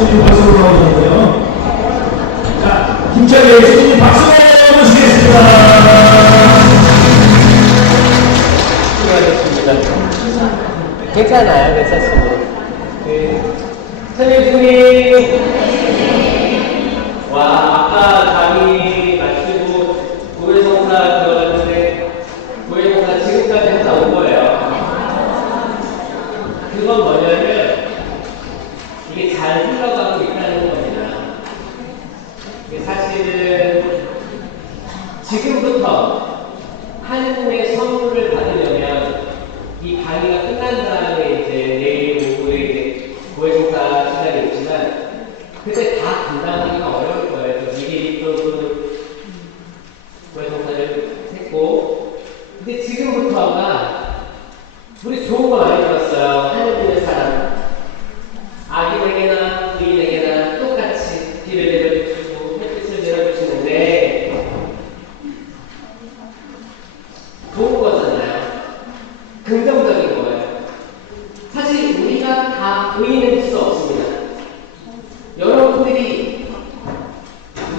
예수님 벌써 올라오셨는데요. 자, 힘차게 예수님 박수 모시겠습니다. 수고하셨습니다. 괜찮아요, 괜찮습니다. 선생님, 와, 아까 강의 마치고 고해성사 들어갔는데, 고해성사 지금까지 항상 온 거예요. 그건 뭐냐면, 이게 잘 흘러가고 있다는 겁니다. 사실은 지금부터 하느님의 선물을 받으려면 이 강의가 끝난 다음에 이제 내일 오후에 이제 고해성사 시간이 있지만 그때 다 감당하기가 어려울 거예요. 미리 또 고해성사를 했고, 근데 지금부터가 우리 좋은 거 많이 들었어요. 하느님의 사랑. 악인에게나 의인에게나 똑같이 길을 내려주시고 햇빛을 내려주시는데 좋은 거잖아요. 긍정적인 거예요. 사실 우리가 다 의인일 수 없습니다. 여러분들이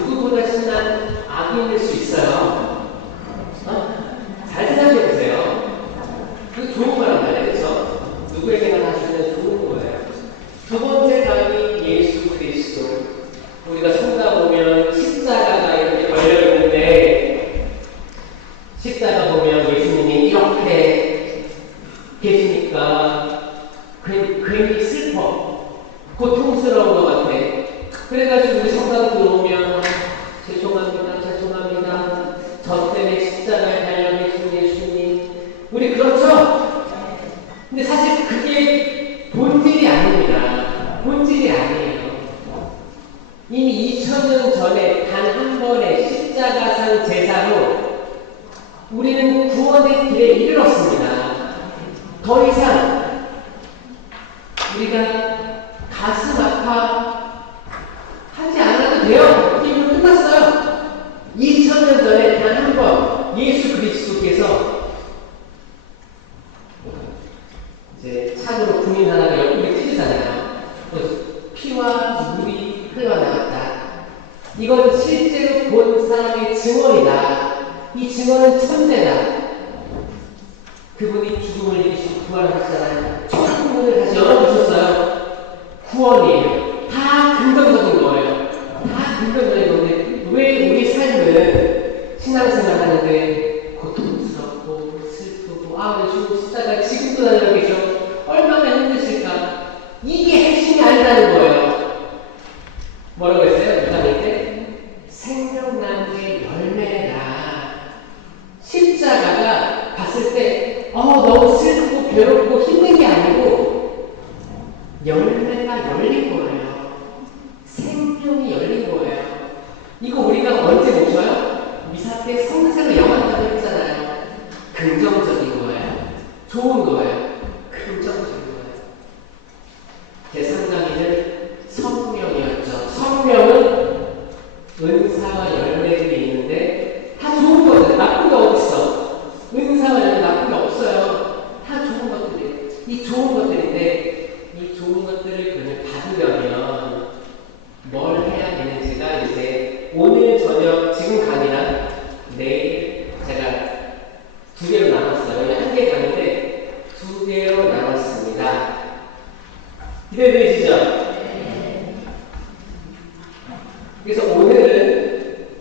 누구보다 신난 악인일 수 있어요. 잘 생각해 보세요. 그 좋은 거란 말이에요. 그렇죠? 누구에게나 다 주는 좋은 거예요. 두 번째 강의 예수 그리스도. 우리가 성가 보면 십자가가 이렇게 걸려 있는데 십자가 보면 예수님이 이렇게 계시니까 괜히 슬퍼, 고통스러운 것 같아. 그래가지고 우리 성가 들어오면 죄송합니다. 저 때문에 십자가에 달려 계신 예수님. 우리 그렇죠? 근데 사실 그게 본질이 아닙니다. 본질이 아니에요. 이미 2000년 전에 단 한 번의 십자가상 제사로 우리는 구원의 길에 이르렀습니다. 더 이상 우리가 가슴 아파 하지 않아도 돼요. 이미 끝났어요. 2000년 전에 단 한 번 예수 그리스도께서 이제 창으로 군인 하나가 옆구리 찢으잖아요. 피와 물이 흘러나왔다. 이건 실제로 본 사람의 증언이다. 이 증언은 천재다. 그분이 죽음을 이기시고 부활하셨잖아요. 천국문을 다시 열어주셨어요. 구원이에요. 다 긍정적인 거예요. 다 긍정적인 건데 왜 우리 삶은 신앙생활 하는데 고통스럽고 슬프고 왜 주고 십자가 지금도 다니고 계셔. 얼마나 힘드실까. 이게 핵심이 아니라는 거예요. 뭐라고 했어요? 유다닐 때? 생명나무의 열매라. 십자가가 봤을 때 너무 슬프고 괴롭고 힘든 게 아니고 열매가 열린 거예요. 생명이 열린 거예요. 이거 우리가 언제 보셔요? 미사 때 성세로 영한다고 했잖아요. 긍정적인 거예요. 좋은 거예요. 긍정적인 거예요. 제3강의는 성령이었죠. 성령은 은사와 열매들이 있는데 다 좋은 거죠. 나쁜 게 어딨어. 은사와 열매 나쁜 게 없어요. 다 좋은 것들이에요. 이 좋은 것들인데 이 좋은 것들을 그러면 받으려면 뭘 해야 되는지가 이제 오늘 저녁 지금 강의랑 내일 제가 두 개로 나눴어요. 한 개 강의인데 두 개로 나눴습니다. 기대되시죠? 그래서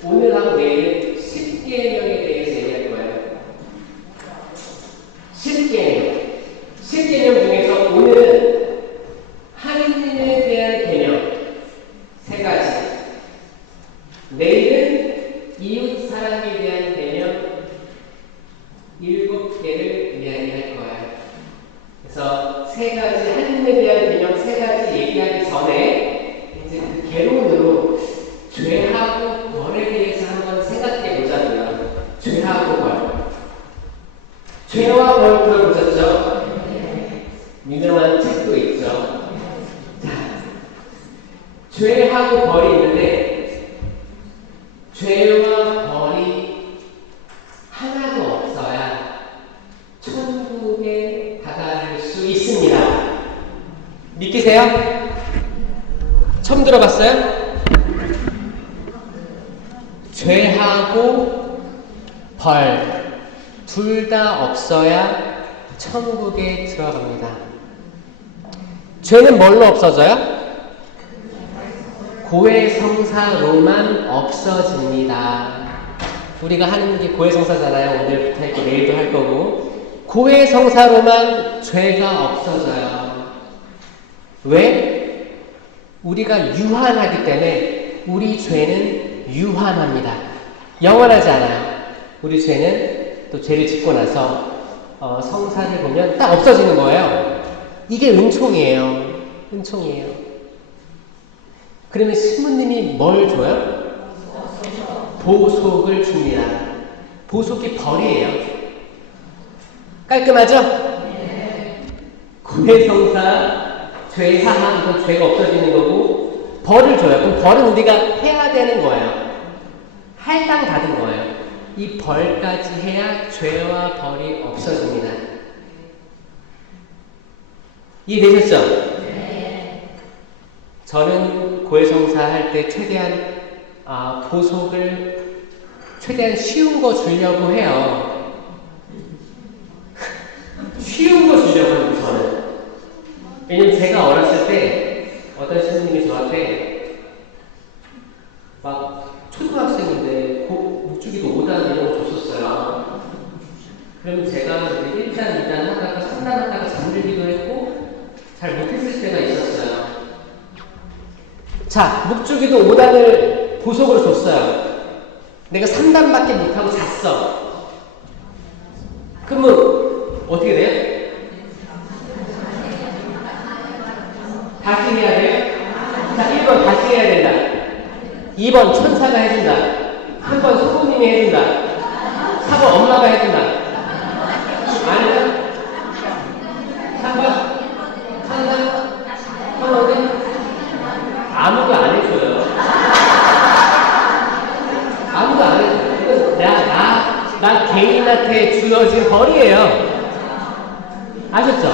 오늘하고 내일은 10계명에 대해서 얘기할 거예요. 10계명 중에서 오늘은 하느님에 대한 계명 3가지, 내일은 이웃 사랑에 대한 계명 7개를 이야기할 거예요. 그래서 3가지, 하느님에 대한 계명 3가지 얘기하기 전에 이제 그 개론으로 죄하고 벌에 대해서 한번 생각해 보자고요. 죄하고 벌. 죄와 벌 들어보셨죠? 유명한 책도 있죠. 자, 죄하고 벌이 있는데 죄와 벌이 하나도 없어야 천국에 다다를 수 있습니다. 믿기세요? 처음 들어봤어요? 죄하고 벌 둘 다 없어야 천국에 들어갑니다. 죄는 뭘로 없어져요? 고해성사로만 없어집니다. 우리가 하는 게 고해성사잖아요. 오늘부터 했고 내일도 할 거고. 고해성사로만 죄가 없어져요. 왜? 우리가 유한하기 때문에 우리 죄는 유한합니다. 영원하지 않아요. 우리 죄는 또 죄를 짓고 나서 성사를 보면 딱 없어지는 거예요. 이게 은총이에요. 은총이에요. 그러면 신부님이 뭘 줘요? 보속을 줍니다. 보속이 벌이에요. 깔끔하죠? 네. 고해성사, 죄사함, 이건 죄가 없어지는 거고 벌을 줘요. 그럼 벌은 우리가 해야 되는 거예요. 할당 받은 거예요. 이 벌까지 해야 죄와 벌이 없어집니다. 이해되셨죠? 네. 저는 고해성사 할 때 최대한 보속을 최대한 쉬운 거 주려고 해요. 쉬운 거 주려고 해요, 저는. 왜냐면 제가 어렸을 때 어떤 스님이 저한테 막 초등학생인데 묵주기도 5단 이런 거 줬었어요. 그러면 제가 1단, 2단 하다가 3단 하다가 잠들기도 했고 잘 못했을 때가 있었어요. 자, 묵주기도 5단을 보석으로 줬어요. 내가 3단밖에 못하고 잤어. 그러면 어떻게 돼요? 다시 해야 돼요? 자, 1번 다시 해야 된다. 2번 천사가 해준다. 3번 소부님이 해준다. 4번 엄마가 해준다. 아니야? 3번 천사? 천사는 아무도 안 해줘요. 아무도 안 해줘요. 나 개인한테 주어진 벌이에요. 아셨죠?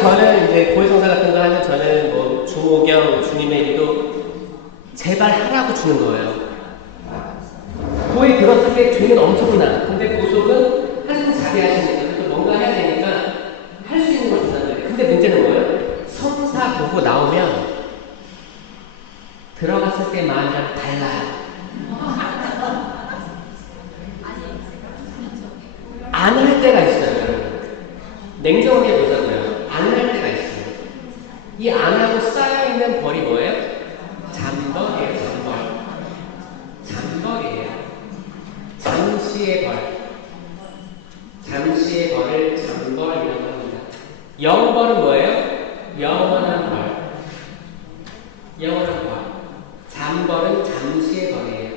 저는 이제 고해성사 같은 거 하면 저는 뭐 주모경, 주님의 일도 제발 하라고 주는 거예요. 고해 들었을 때 죄는 엄청나. 근데 보석은 하는 자기 하시니까 또 뭔가 해야 되니까 할 수 있는 걸 준단 말이에요. 근데 문제는 뭐예요? 성사 보고 나오면 들어갔을 때 마음이랑 달라요. 안 할 때가 있어요, 여러분. 냉정하게 보자고요. 안 할 때가 있어요. 이 안 하고 쌓여있는 벌이 뭐예요? 잠벌이에요, 잠벌. 잠벌이에요. 잠시의 벌. 잠시의 벌을 잠벌이라고 합니다. 영벌은 뭐예요? 영원한 벌. 영원한 벌. 잠벌은 잠시의 벌이에요.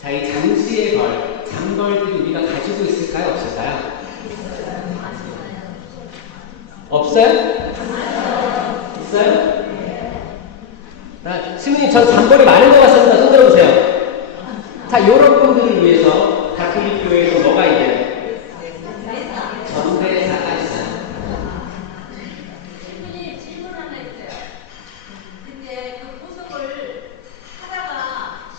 자, 이 잠시의 벌, 잠벌들이 우리가 가지고 있을까요? 없을까요? 없어요? 있어요? 신부님, 전 잠벌이 많은 것 같습니다. 손 들어보세요. 자, 요런 분들을 위해서 가톨릭 교회에서 뭐가 있냐? 전대사가 있어요. 신부님, 질문 하나 있어요. 근데 그 보석을 하다가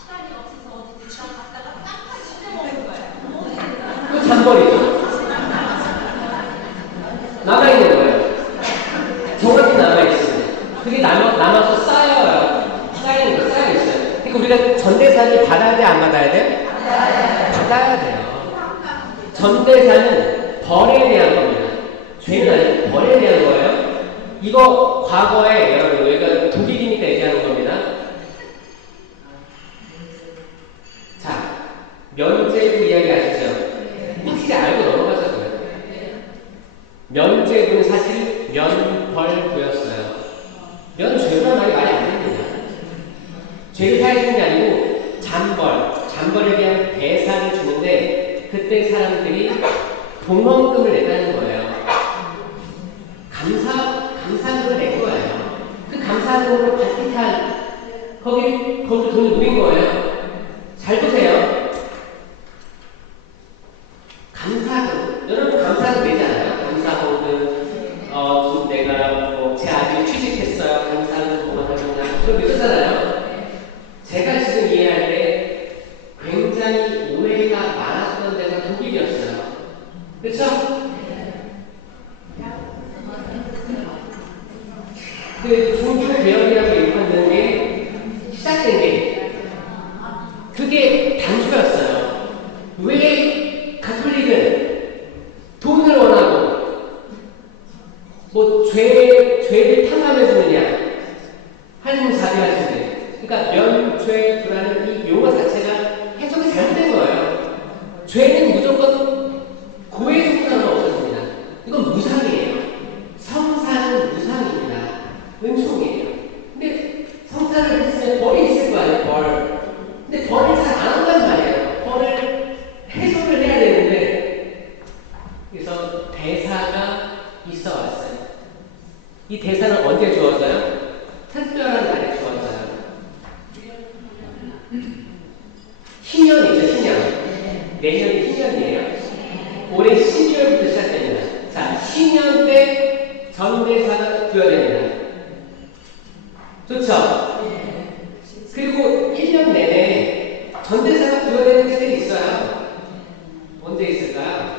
시간이 없어서 어디 지방 갔다가 깜빡 씹어먹은 거예요. 그 잠벌이죠. 남아있는 거예요. 정확히 남아있습니다. 그게 남아서 쌓여요. 쌓이는 거, 쌓여있어요. 그러니까 우리가 전대사를 받아야 돼, 안 받아야 돼? 받아야 돼요. 전대사는 벌에 대한 겁니다. 죄는 아니고 벌에 대한 거예요. 이거 과거에 여러분, 여기가 독일이니까 얘기하는 겁니다. 자, 면죄부 이야기 아시죠? 혹시 알고 넘어가셨어요? 면죄부는 사실 면벌부였어요. 면죄부란 말이 말이 안 됩니다. 죄를 사해주는 게 아니고 잠벌에 대한 배상을 주는데 그때 사람들이 동원금을 냈다는 거예요. 감사금을 낸 거예요. 그 감사금으로 바티칸 거기도 돈이 모인 거예요. 잘 보세요. 감사금. 여러분 감사금 되지 않아요? 감사금은 내가 제 아들 취직했어요. 감사금 그만하겠냐. 그런 거 있었잖아요. 하시면 돼요. 그러니까 면죄부라는 이 용어 자체가 해석이 잘못된 거예요. 죄는 무조건 고의 속성은 없었습니다. 이건 무상이에요. 성사는 무상입니다. 은총이에요. 근데 성사를 했으면 벌이 있을 거 아니에요, 벌. 근데 벌을 잘 안 한단 말이에요. 벌을 해소를 해야 되는데, 그래서 대사가 있어 왔어요. 이 대사는 언제 주어져요? 특별한 날에 주어져요. 희년이죠, 희년. 내년이 희년이에요. 올해 12월부터 시작됩니다. 자, 희년 때 전대사가 부여됩니다. 좋죠? 그리고 1년 내내 전대사가 부여되는 때들이 있어요. 언제 있을까요?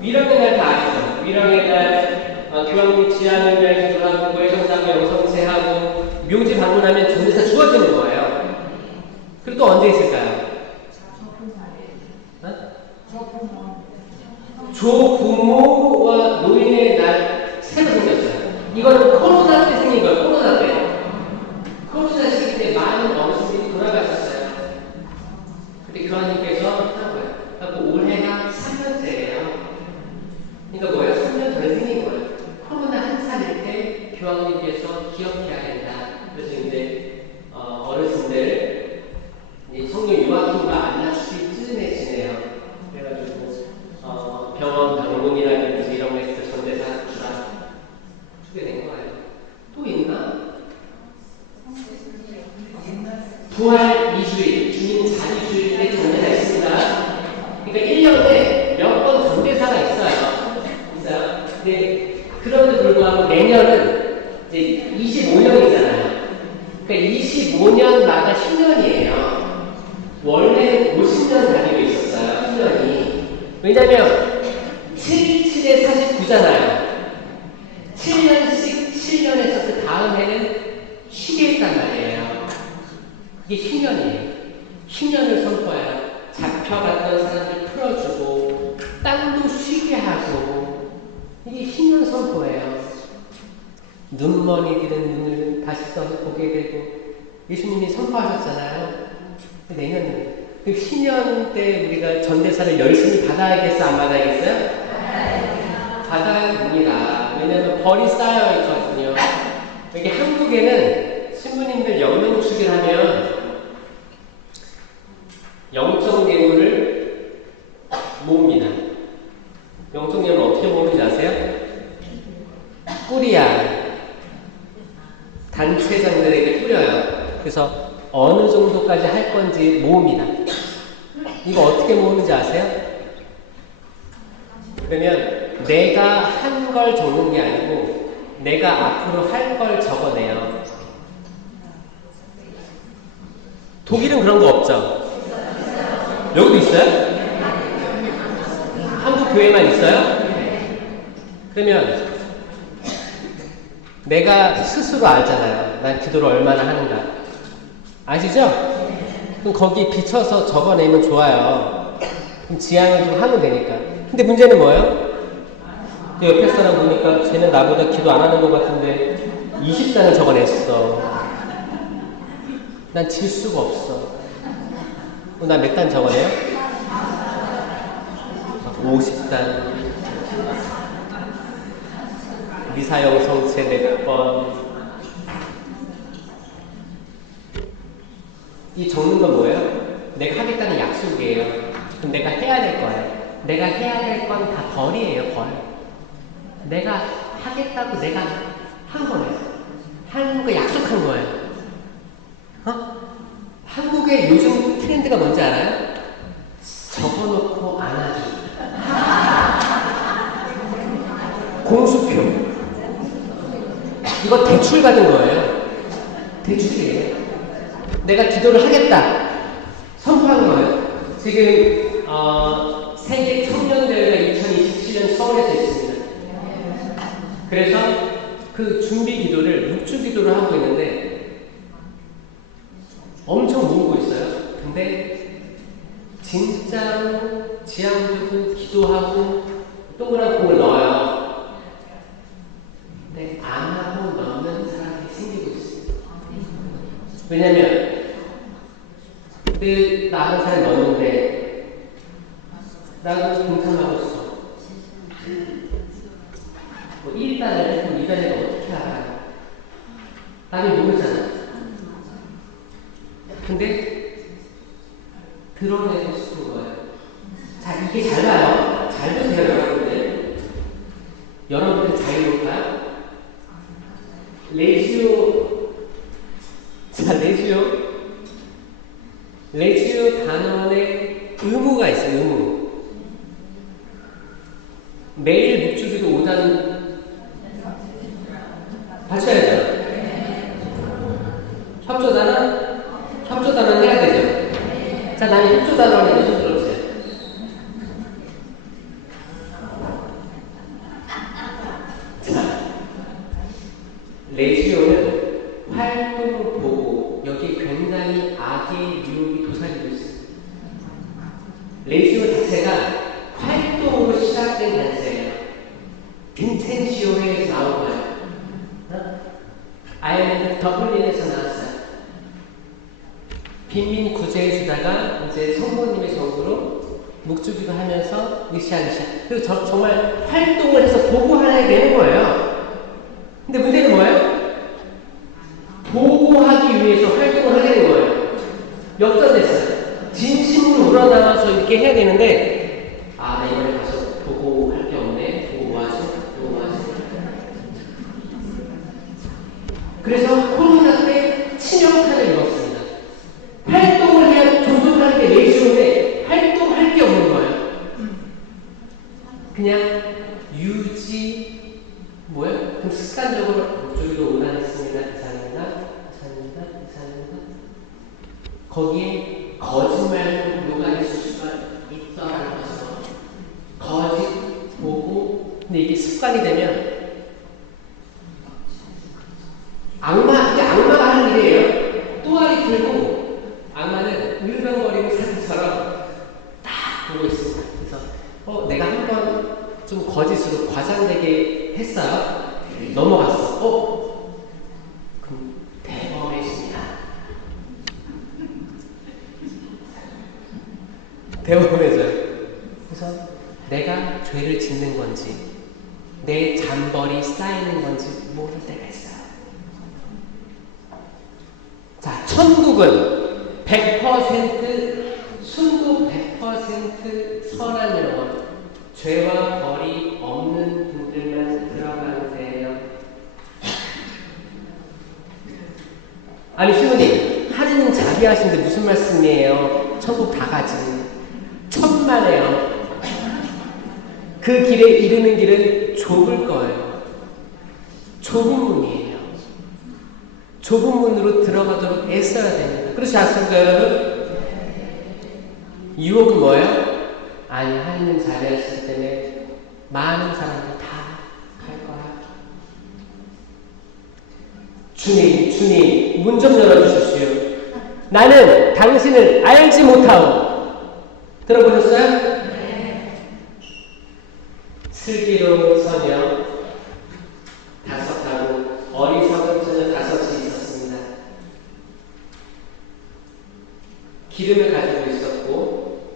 위령의 날 다 아시죠? 위령의 날, 교황님 지하를 위해 기도하고, 고해성사하고, 영성체하고, 묘지 방문하면 전대사 주어지는 거예요. 그리고 또 언제 있을까요? 조부모와 노인의 날 새로 생겼어요. 이거는 코로나 때 생긴 거예요. 코로나 때. 코로나 시기 때 많은 어르신들이 돌아가셨어요. 근데 교황님께서 한 거예요. 그래서 올해가 3년째예요. 그러니까 뭐예요? 3년 전에 생긴 거예요. 코로나 한 살일 때 교황님께서 기억해야 된다. 그래서 이제 어르신들 이제 성령 요한님과 안나주시 쯤해지네요. 그래가지고 병원 방문이라든지 이런 거에서 전대사 주게 된 거예요. 또 있나? 부활 2주일, 주님 자리주일 때 전대사 있습니다. 그러니까 1년에 몇 번 전대사가 있어요. 있어요. 근데 그럼에도 불구하고 내년은 이제 25년이잖아요. 그러니까 25년마다 10년이에요. 원래 50년 다니고 있었어요. 10년이. 왜냐면 77에 49잖아요. 7년씩 7년에서 그 다음 해는 쉬게 했단 말이에요. 이게 희년이에요. 희년을 선포해요. 잡혀갔던 사람들 풀어주고 땅도 쉬게 하고 이게 희년 선포예요. 눈먼이들은 눈을 다시 떠서 보게 되고 예수님이 선포하셨잖아요. 내년에 그 희년 때 우리가 전대사를 열심히 받아야겠어, 안 받아야겠어요? 받아야 됩니다. 왜냐하면 벌이 쌓여 있거든요. 여기 한국에는 신부님들 영명주기를 하면 영적 예물을 모읍니다. 영적 예물 어떻게 모으는지 아세요? 뿌리야. 단체장들에게 뿌려요. 그래서 어느 정도까지 할 건지 모읍니다. 이거 어떻게 모으는지 아세요? 그러면 내가 한 걸 적는 게 아니고 내가 앞으로 할 걸 적어내요. 독일은 그런 거 없죠? 여기도 있어요? 한국 교회만 있어요? 그러면 내가 스스로 알잖아요. 난 기도를 얼마나 하는가. 아시죠? 그럼 거기 비춰서 적어내면 좋아요. 그럼 지향을 좀 하면 되니까. 근데 문제는 뭐예요? 옆에 사람 보니까 쟤는 나보다 기도 안 하는 것 같은데 20단을 적어냈어. 난 질 수가 없어. 난 몇 단 적어내요? 50단. 미사영성체 몇 번. 이 적는 건 뭐예요? 내가 하겠다는 약속이에요. 그럼 내가 해야 될 거예요. 내가 해야 될 건 다 벌이에요, 벌. 내가 하겠다고 내가 한 거예요. 하는 거 약속한 거예요. 한국의 요즘 트렌드가 뭔지 알아요? 적어놓고 안 하기. 공수표. 이거 대출 받은 거예요. 대출이에요. 내가 기도를 하겠다. 선포한 거예요. 지금 세계 청년대회가 2027년 서울에서 있습니다. 그래서 그 준비 기도를 6주 기도를 하고 있는데 엄청 모으고 있어요. 근데 진짜로 지향 두고 기도하고 동그란 공을 넣어요. 근데 안 하고 넣는 사람이 왜냐면 나 하는 사람이 넣었는데 나도 동참하고 있어. 뭐 1단을 그럼 2단을 어떻게 알아? 남이 모르잖아. 근데 드러내고 싶은 거예요. 자, 이게 잘 봐요. 잘 보세요, 여러분들. 여러분들 자유로울까요? 레지오 단원에 의무가 있어요, 의무. 매일 묵주기도 5단 받쳐야죠. 협조단원 해야 되죠. 자, 나는 협조단원에 손 들어주세요. 레지오는 활동 보고 여기 굉장히 악의 유혹이 도사리고 있어요. 레지오 자체가 활동으로 시작된 단체예요. 빈텐시오에서 나온 거예요. 아일랜드 더블린에서 나왔어요. 빈민 구제해 주다가 이제 성모님의 정부로 묵주기도 하면서 으쌰으쌰. 그리고 정말 활동을 해서 보고하게 되는 거예요. 근데 문제는 뭐예요? 보고하기 위해서 활동을 하게 되는 거예요. 역전됐어요. 진심으로 우러나와서 이렇게 해야 되는데 나 이번에 가서 보고할 게 없네. 보고 뭐하지? 그래서 코로나 때 치명타를 입었습니다. 활동을 해야 조종하는 게 레지오인데 활동할 게 없는 거예요. 그냥 유지 그럼 습관적으로 저기로 오난했습니다. 이상입니다. 거기에 거짓말도 녹아있을 수가 있다라는 거죠. 거짓 보고 근데 이게 습관이 되면 악마가 하는 일이에요. 또아리 들고 악마는 일병거리는 사슴처럼 딱 보고 있습니다. 그래서 내가 한번 좀 거짓으로 과장되게 했어요. 넘어갔어. 그럼 대범해집니다. 대범해져요. 그래서 내가 죄를 짓는 건지 내 잔벌이 쌓이는 건지 모를 때가 있어요. 자, 천국은 100% 순도 100% 선한 영혼, 죄와 벌이 없는 분들만 들어가는 데예요. 아니 신부님, 하느님 자기 하시는데 무슨 말씀이에요? 천국 다 가지. 천만에요. 그 길에 이르는 길은 좁을 거예요. 좁은 문이에요. 좁은 문으로 들어가도록 애써야 됩니다. 그렇지 않습니까, 여러분? 유혹은 뭐예요? 아니, 하느님 자리하실 때문에 많은 사람들 다 갈 거야. 주님, 문 좀 열어주십시오. 나는 당신을 알지 못하오. 들어보셨어요? 슬기로운 소녀 5하고 어리석은 소녀 5이 있었습니다. 기름을 가지고 있었고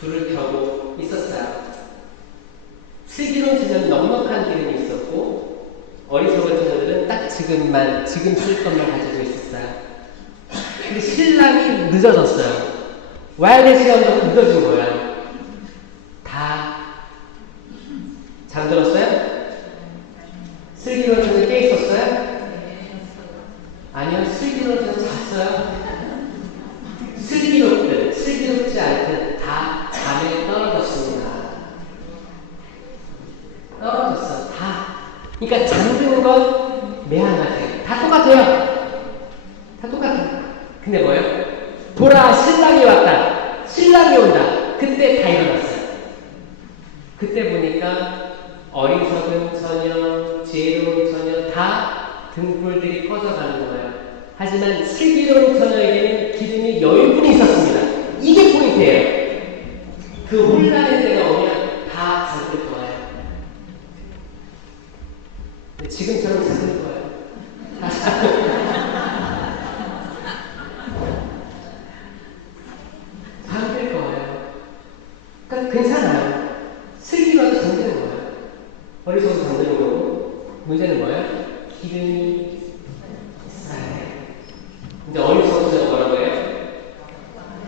불을 켜고 있었어요. 슬기로운 소녀는 넉넉한 기름이 있었고 어리석은 소녀들은 딱 지금 쓸 것만 가지고 있었어요. 근데 신랑이 늦어졌어요. 와야 될 시간도 늦어진 거예요. 다 잠들었어요? 슬기로운 소녀 깨 있었어요? 아니요, 슬기로운 소녀 잤어요. 슬기롭지 않든 다 잠에 떨어졌습니다. 떨어졌어, 다. 그러니까 잠드는 건 매한가지. 다 똑같아요. 근데 뭐예요? 보라, 신랑이 왔다. 신랑이 온다. 그때 다 일어났어요. 그때 보니까 어리석은 처녀, 지혜로운 처녀 다 등불들이 꺼져가는 거예요. 하지만 슬기로운 처녀에게는 기름이 여유분이 있었습니다. 이게 포인트예요. 그 혼란의 때가 오면 다 잠들 거예요. 근데 지금처럼 잠들 거예요. 있어야. 근데 어릴 적부터 뭐라고 해요?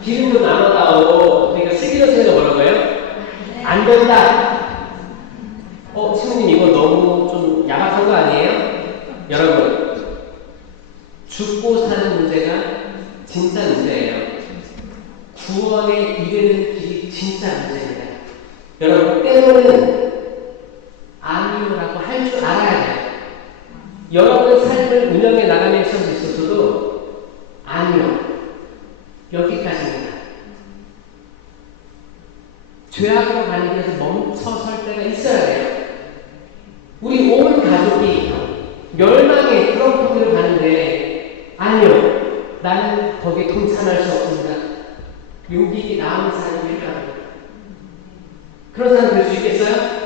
기름도 나눠 나오고, 그러니까 슬기로서가 뭐라고 해요? 안 된다. 신부님 이거 너무 좀 야박한 거 아니에요? 여러분, 죽고 사는 문제가 진짜 문제예요. 구원에 이르는 길이 진짜 문제입니다. 여러분, 때로는 아니요라고 할 줄 알아야 돼요. 여러분의 삶을 운영해 나가는 시험이 있었어도 아니요, 여기까지입니다. 죄악으로 가는 길에서 멈춰설 때가 있어야 돼요. 우리 온 가족이 멸망의 그런 포기를 가는데 아니요, 나는 거기에 동참할 수 없습니다. 용기 있게 나오는 사람이 필요합니다. 그런 사람 될 수 있겠어요?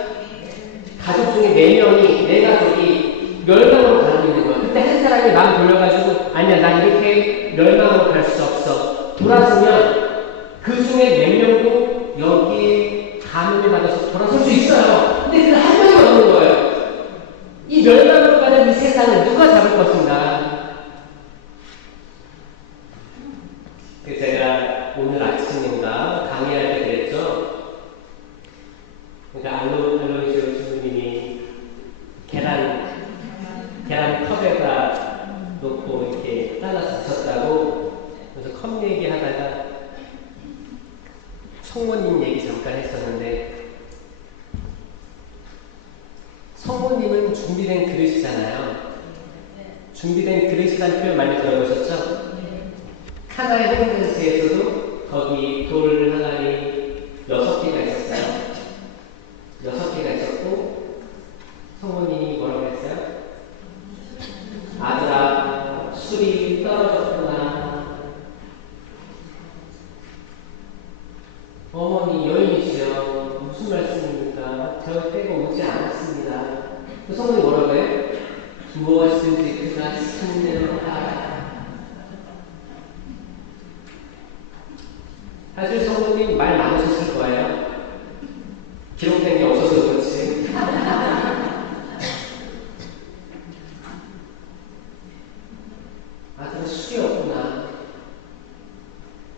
가족 중에 4명이, 내 가족이 멸망으로 가고 있는 거야. 그때 한 사람이 마음 돌려가지고 아니야, 난 이렇게 멸망으로 갈 수 없어. 돌아서면 그 중에 몇 명도 여기에 감흥을 받아서 돌아설 수 있어요. 근데 그 한 명이 없는 거예요. 이 멸망으로 가는 이 세상을 누가 잡을 것인가? 제가 오늘 아침인가 강의할 때 그랬죠. 그러니까 알로이시오 신부님이 계란 컵에다 놓고 이렇게 잘라서 드셨다고. 그래서 컵 얘기하다가 성모님 얘기 잠깐 했었는데, 성모님은 준비된 그릇이잖아요. 준비된 그릇이라는 표현 많이 들어보셨죠? 카나의 홍등시에서도 거기 돌 항아리 6개가 있었어요. 6개가 있었고, 성모님이 뭐라고 했어요? 아들아, 술이 떨어졌구나. 어머니 여인이시여, 무슨 말씀입니까? 저 때가 오지 않았습니다. 그 성모님 뭐라고 해요? 무엇인지 그가 시키는 대로 하라. 사실 성모님 말 많으셨을 거예요. 기록된 게 없어서 그렇지. 아들은 술이 없구나.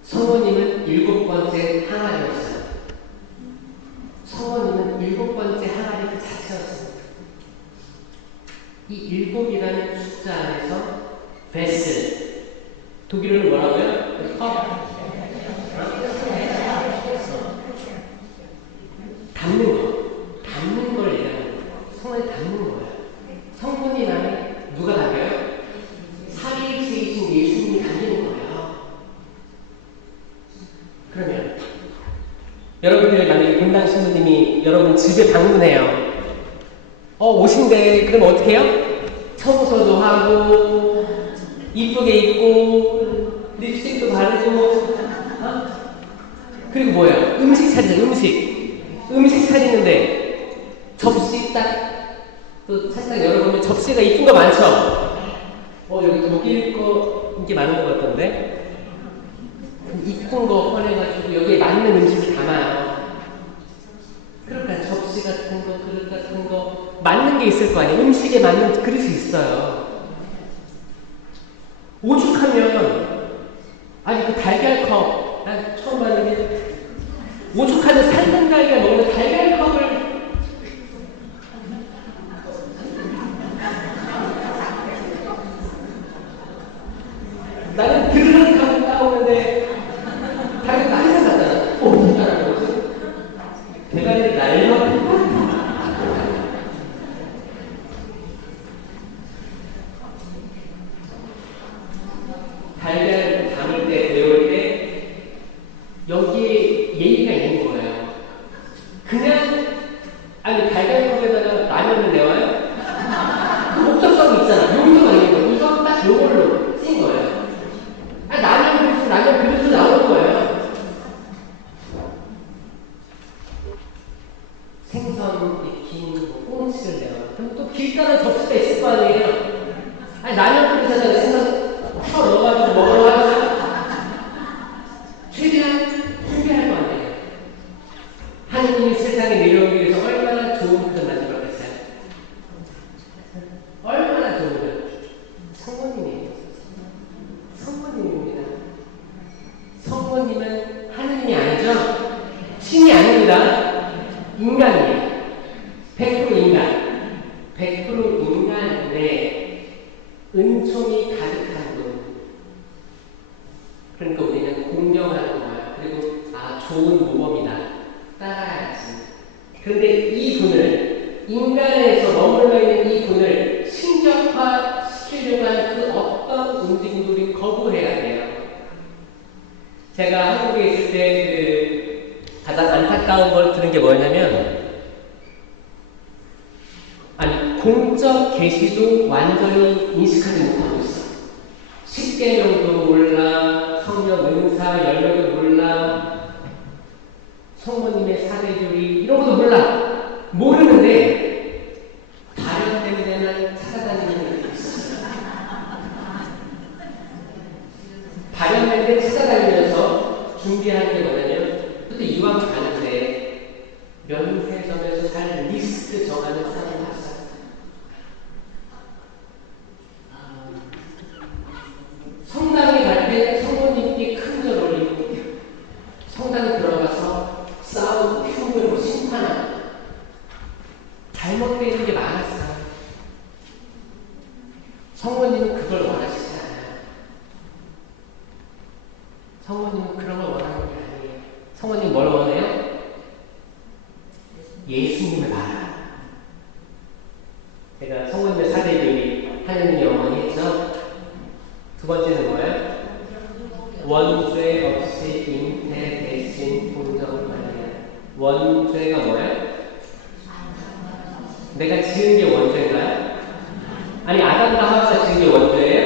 성모님은 7번째 항아리였어요. 성모님은 7번째 항아리 그 자체였습니다. 이 7이라는 숫자 안에서 베슬, 독일어는 뭐라고요? 컵. 담는 걸 얘기하는 거예요. 성을 담는 거예요. 성분이 안에 누가 담겨요? 삼위일체이신 예수님이 담기는 거예요. 그러면 여러분들 만약에 본당 신부님이 여러분 집에 방문해요. 오신대. 그럼 어떻게 해요? 청소도 하고 이쁘게 입고 립스틱도 바르고 그리고 뭐예요? 음식 차리죠. 음식 차리는데 접시 딱 또 살짝 열어보면 접시가 이쁜 거 많죠? 여기 독일 거 인기 많은 것 같던데? 이쁜 거 꺼내가지고 여기에 맞는 음식을 담아요. 그러니까 접시 같은 거, 그릇 같은 거 맞는 게 있을 거 아니에요? 음식에 맞는 그릇이 있어요. 오죽하면 그 달걀컵, 난 처음 봤는데 오죽하면 삶은 달걀 먹는 달걀컵을 나는 그릇 하고 따오는데 달걀 항상 갔잖아. 따라고 대가리를 날려. 달걀 담을 때, 데울 때 여기에 예의가 있는 거예요. 그냥 달걀컵에다가 라면을 내와요? 목적성이 있잖아. 용도가 있는 거예요. 이거 딱 요걸로 쓴 거예요. 라면 그릇으로 나오는 거예요. 생선 익힌 꽁치를 내와. 그럼 또 길가에 접시가 있을 거 아니에요? 라면 그릇에다가 생선 풀어 넣어가지고 먹으러 하죠. 최대한 준비할 거 아니에요. 하느님이 세상에 내려오기 위해서 얼마나 좋은 그릇 만들었겠어요? 얼마나 좋은 그릇. 은총이 가득한 분. 그러니까 우리는 공경하는 거야. 그리고 좋은 모범이다. 따라야지. 그런데 이 분을 인간에서 머물러 있는 이 분을 신격화시키려고 하는 그 어떤 움직임도 우리 거부해야 돼요. 제가 한국에 있을 때 가장 안타까운 걸 들은 게 뭐였냐면 공적 계시도 완전히 인식하지 못하고 있어. 10계명도 몰라, 성령 은사 열매도 몰라, 성모님의 사대교리 이런 것도 몰라. 모르는데 발현된 데만 찾아다니는 애들이 있었어요. 발현된 데 찾아다니면서 준비하는 게 뭐냐면 그때 이왕 가는데 면세점에서 살 리스트 정하는 사람을 봤어요. 성당에 갈 때 성모님께 큰 절 올리고 성당에 들어가서 싸우고 흉보고 심판하고 잘못되는 게 많았어요. 성모님은 그걸 원하시지 않아요. 성모님은 그런 걸 원하는 게 아니에요. 성모님은 뭘 원해요? 예수님을 알아. 제가 성모님의 사대교리 하느님의 어머니 했죠. 두 번째는 뭐예요? 원죄 없이 잉태 대신 동정 마리아. 원죄가 뭐예요? 내가 지은 게 원죄인가요? 아니 아담과 하와가 지은 게 원죄예요?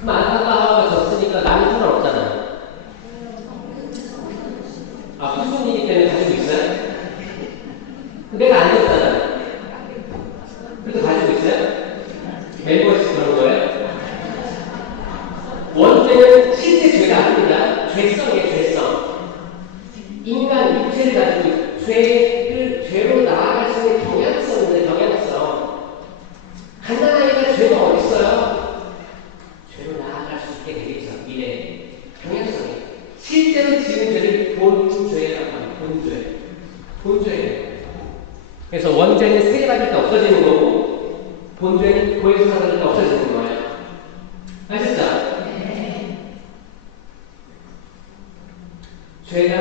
그럼 아담과 하와가 졌으니까 나는 상관없잖아. 후손이기 때문에 가지고 있어요? 내가 안 졌잖아. 그래도 가지고 있어요? 멤버십 그런 거예요? 원죄는 실제 죄가 아닙니다. 죄성이에요, 죄성. 인간 육체를 가지고 죄로 나아갈 수 있는 경향성인데, 경향성. 갓난아이가 죄가 어딨어요? 죄로 나아갈 수 있게 되겠죠, 미래에. 경향성이. 실제로 지은 죄를 본죄라고 합니다, 본죄. 본죄예요. 그래서 원죄는 세례받을 때 없어지는 거고, 본죄는 고해서 받을 때 없어지는 거예요. 아시죠? 죄가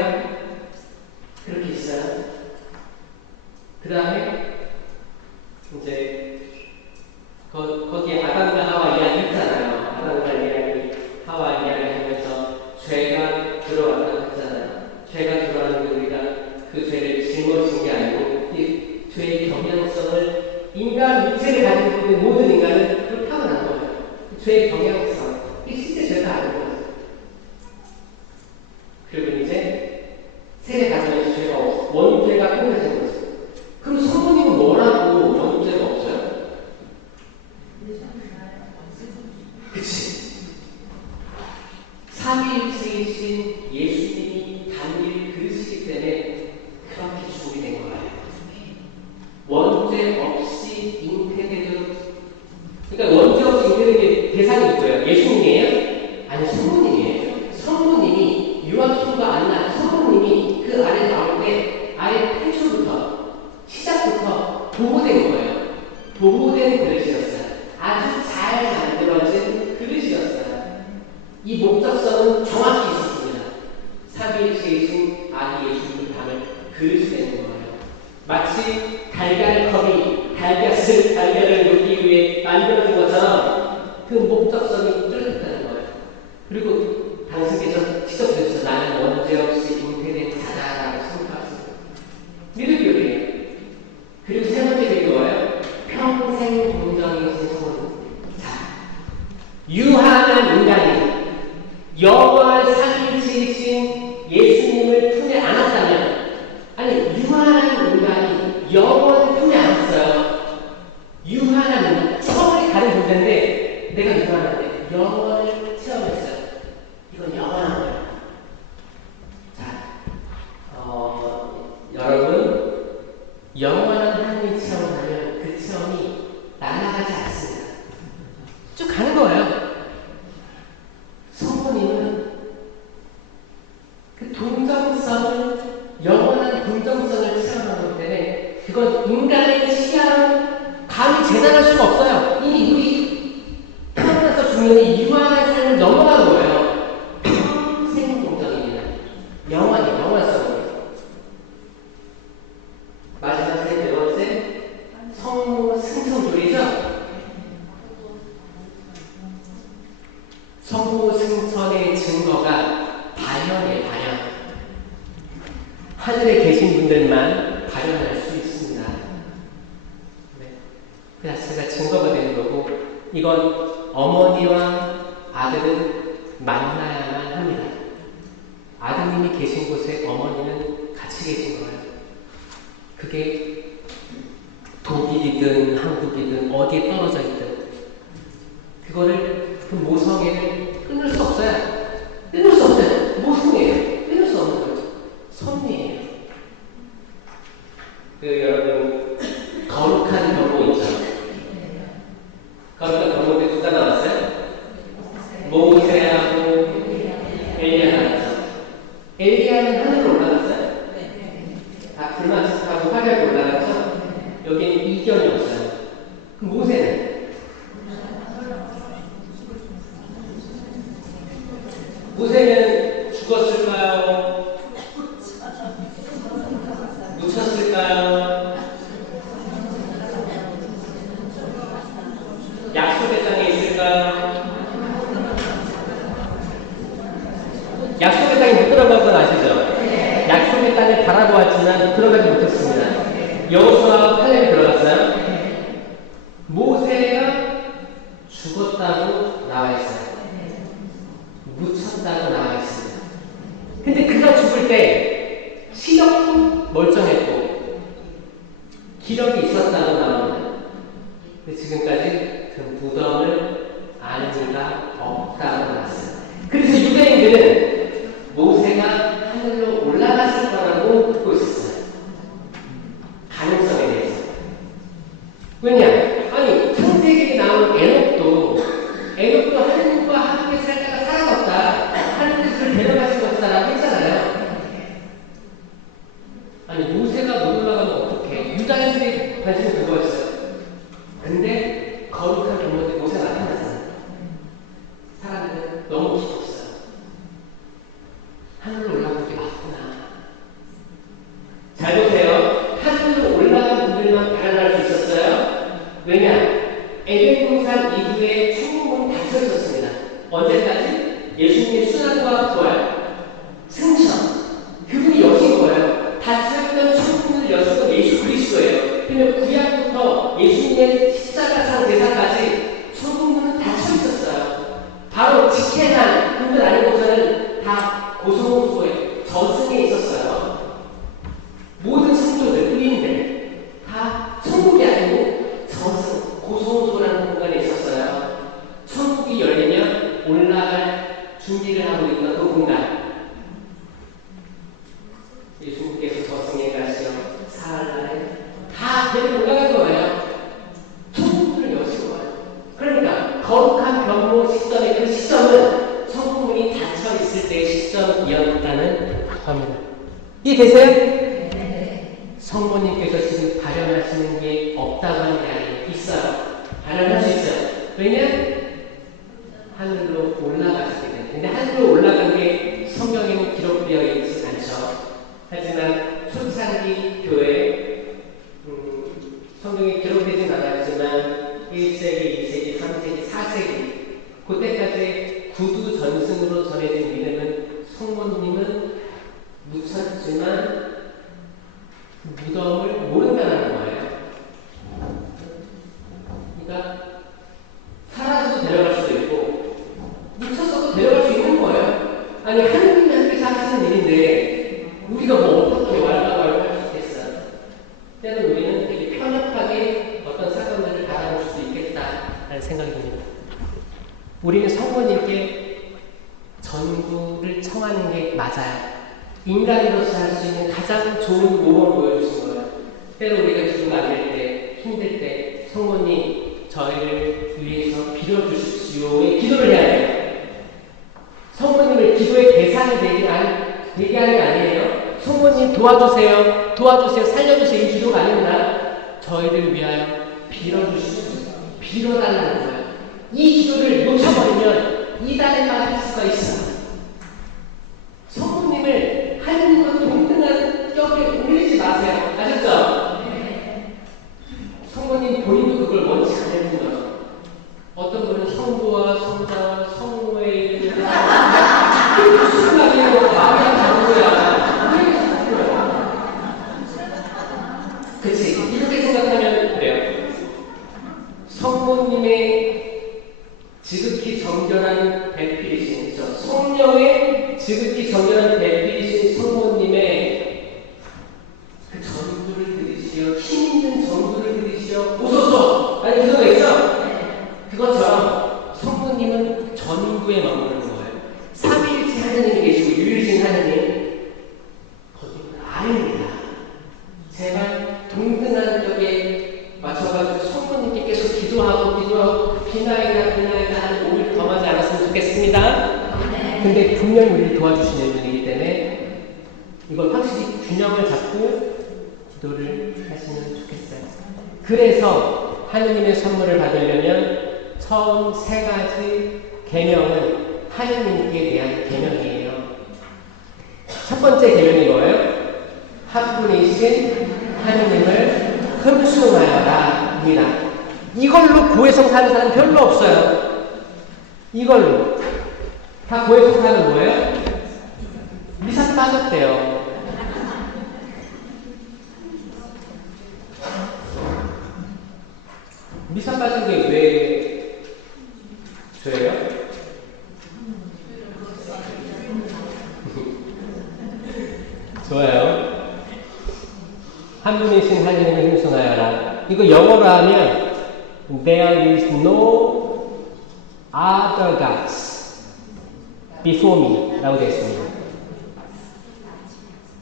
그렇게 있어요. 그 다음에 이제 거기에 아담과 하와 이야기 있잖아요. 아담과 이야기, 하와 이야기 하면서 죄가 들어왔다고 했잖아요. 죄가 들어왔는데 우리가 그 죄를 짊어진 게 아니고 이 죄의 경향성을 인간 육체를 가지고 있는 모든 인간은 그걸 타고난 거예요. 죄의 경향성. 이게 실제 죄가 아닌 거예요. 그리고 이제 세례 받으면서 죄가 없어. 원죄가 끝나진 거죠. 그럼 성모님은 뭐라고 원죄가 없어요? 그치? 삼위일체이신 예수님이 단일 그릇이기 때문에 그렇게 준비된 거예요. 원죄 없이 잉태되도록. 그러니까 원죄 없이 잉태된 게 대상이 있고요. 예수님이에요? 아니, 성모님이에요. 성모님이 유아손과 안나, 성모님이 그 안에 나올 때 아예 태초부터, 시작부터 보호된 거예요. 보호된 그릇이었어요. 아주 잘 만들어진 그릇이었어요. 이 목적성은 정확히 있었습니다. 삼위일체이신 아기 예수님을 담을 그릇이 되는 거예요. 마치 달걀컵이 달걀을 놓기 위해 만들어진 것처럼 그 목적성이 뚜렷했다는 거예요. 그리고 당신께서 지적되셔서 나는 원죄 없이 잉태된 자다라고 선포하셨어요. 믿음교리예요. 그리고 세 번째 게 뭐예요? 평생 동정이신 성은. 자, 유한한 인간이 영원한 삼위일체이신 예수님을 품에 안았다면, 아니 유한한 인간이 영원히 품에 안았어요. 유한한 인간, 처음에 다른 존재인데 내가 유한한데 영원을 체험했어요. 이건 영원한 거예요. 자, 여러분 영원한 하나님 체험을 하면 그 체험이 날아가지 않습니다. 쭉 가는 거예요. 성모님은 그 동정성을, 영원한 동정성을 체험하기 때문에 그건 인간의 시야로 감히 재단할 수가 없어요. 하늘에 계신 분들만 발현할 수 있습니다. 네. 그 자체가 증거가 되는 거고, 이건 어머니와 아들은 만나야만 합니다. 아드님이 계신 곳에 어머니는 같이 계신 거예요. 그게 독일이든 한국이든 어디에 떨어져 있든 그거를 그 모성애를 끊을 수 없어요. 끊을 수 없어요. 모성애예요. 끊을 수 없는 거죠. 섭리예요. 그 여러분 거룩한 경고 있죠. 거룩한 경고들 누가 나왔어요? 모세하고 엘리야 나왔죠. 엘리야는 하늘로 올라갔어요? 다 불만족하고 화려하게 올라갔죠? 여기는 이견이 없어요. 그럼 모세는? 모세는 죽었을까요? 묻혔을까요? 약속의 땅에 있을까요? 약속의 땅에 못 들어간 건 아시죠? 약속의 땅을 바라보았지만 들어가지 못했습니다. 여호수아와 칼렙이 들어갔어요? 모세가 죽었다고 나와 있어요. 묻혔다고 나와 있습니다. 근데 그가 죽을 때 시력도 멀쩡했고 기력이 있었다고 나옵니다. 근데 지금까지 그 무덤을 아는 이가 없다고 나왔어요. 그래서 유대인들은 모세가 하늘로 올라갔을 거라고 믿고 있었어요. 가능성에 대해서. 왜냐? 아니 창세기에 나온 에녹도 하느님과 함께 살다가 사라졌다. 하느님께서 그를 데려갈 수가 없다라고 했잖아요. 아니 모세가 못 올라가면 어떡해? 유다인들의 관심이 그거였어요. 근데 거룩한 경로에 모세가 나타났어요. 사람들은 너무 기뻤어요. 하늘로 올라간 게 맞구나. 잘 보세요. 하늘로 올라간 분들만 발현할 수 있었어요. 왜냐? 에덴 동산 이후에 천국은 닫혀 있었습니다. 언제까지? 예수님의 순환과 부활, 승천. 그분이 여신 거예요. 닫혀있던 천국을 여신 건 예수 그리스도예요. 근데 구약부터 예수님의 십자가상 대사까지 천국문은 닫혀 있었어요. 바로 직행한 분들 아니고서는 다 고소고소에 저승에 있었어요. 모든 성도들, 의인들 다 천국이 아니고 저승, 고소고소라는 공간에 있었어요. 천국이 열리면 올라갈 준비를 하고 있던 그 공간. 예수님께서 저승에 가시어 사흘날에 다 데리고 올라간 거예요. 천국문을 여신 거예요. 그러니까 거룩한 변모 시점의 그 시점은 천국문이 닫혀 있을 때의 시점이었다는 겁니다. 이해되세요? 네. 성모님께서 지금 발현하시는 게 없다고 하는 게 아니에요. 있어요. 발현할 수 있어요. 왜냐? 하늘로 올라가시게 됩니다. 근데 하늘로 올라간 게 성경에는 기록되어 있지 않죠. 하지만 초창기 교회 성경에 기록되진 않았지만 1세기, 2세기, 3세기, 4세기 그때까지 구두 전승으로 전해진 믿음은 성모님은 묻혔지만 무덤을 모른다는 거예요. 그러니까 살아서 데려갈 수도 있고 묻혔어도 데려갈 수 있는 거예요. 아니 하느님이 함께 하시는 일인데 우리가 뭐 어떻게 왈가왈부 할 수 있겠어요? 때는 우리는 되게 편협하게 어떤 사건들을 바라볼 수도 있겠다라는 생각이 듭니다. 우리는 성모님께 전구를 청하는 게 맞아요. 인간으로서 할 수 있는 가장 좋은 모범을 보여주신 거예요. 때로 우리가 기도가 안 될 때, 힘들 때 성모님 저희를 위해서 빌어주십시오의 기도를 해야 돼요. 성모님을 기도의 대상이 되게 하는 게 아니에요. 성모님 도와주세요, 살려주세요 이 기도가 아닙니다. 저희를 위하여 빌어주십시오. 빌어달라는 거예요. 이 기도를 놓쳐버리면 이단에 빠질 수가 있어요. 성모님을 하느님과 동등한 격에 올리지 마세요. 아셨죠? 성모님 본인도 그걸 원치 않는 거죠. 어떤 분은 성부와 성자와 성모의 이름을 무슨 말이에요? 마음이 안 나오는 거야. 왜 그런 거야? 지극히 정결한 배필이신, 그렇죠? 성령의 지극히 정결한 배필이신 성모님의 그 전두를 들이시어, 힘 있는 전두를 들이시어 오소서! 아니 그거가 있어? 그것처럼 성모님은 전구에 머무르는 거예요. 삼위일체 하느님이 계시고 유일신 하느님, 거기는 아닙니다. 제발 동등한 격에 맞춰가지고 성모님께 계속 기도하고 비나이다 하는 오히려 범하지 않았으면 좋겠습니다. 근데 분명히 우리를 도와주시는 분이기 때문에 이걸 확실히 균형을 잡고 기도를 하시면 좋겠어요. 그래서 하느님의 선물을 받으려면 처음 세 가지 계명은 하느님께 대한 계명이에요. 첫 번째 계명이 뭐예요? 한 분이신 하느님을 흠숭하여라 입니다. 이걸로 고해성 사는 사람 별로 없어요. 이걸로 다 고해성 사는 뭐예요? 미사 빠졌대요. 미사 빠진 게 왜 죄예요? 좋아요. 한 분이신 하느님을 흠숭하여라. 이거 영어로 하면 There is no other gods before me 라고 되어 있습니다.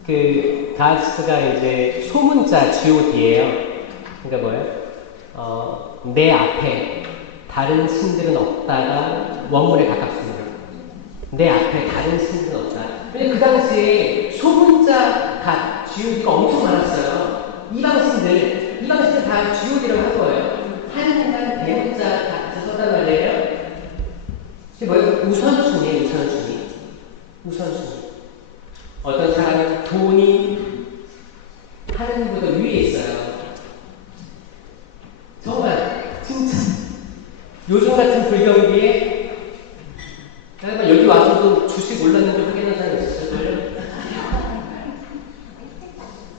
그 gods가 이제 소문자 god예요. 그러니까 뭐예요? 내 앞에 다른 신들은 없다가 원문에 가깝습니다. 내 앞에 다른 신들은 없다. 근데 그 당시에 소문자 갓, god가 엄청 많았어요. 이방신들 다 god라고 한 거예요. 하느님만 대문자 갓을 썼단 말이에요. 이게 뭐예요? 우선순위예요, 우선순위. 어떤 사람은 돈이 하느님보다 위에 있어요. 정말 진짜 요즘 같은 불경기에 여기 와서도 주식 올랐는 줄 확인한 사람 있었어요?